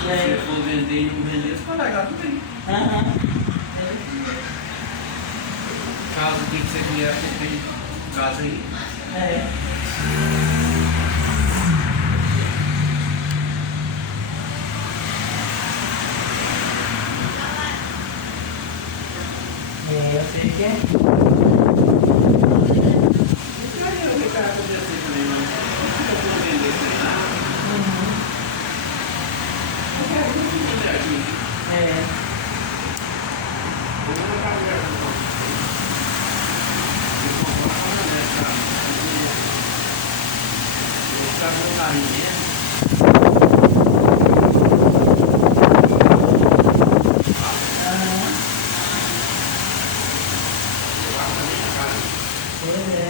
Se você for vender e não vender, você vai largar tudo aí. Caso tem que ser criado, tem casa aí. Eu sei que é. O cara acontecer também, mas não fica por vender sem nada. Eu quero muito vender aqui. Eu vou colocar o lugar pra vou comprar uma caminhonete, cara. Eu vou ficar com o carrinho mesmo. Pois é.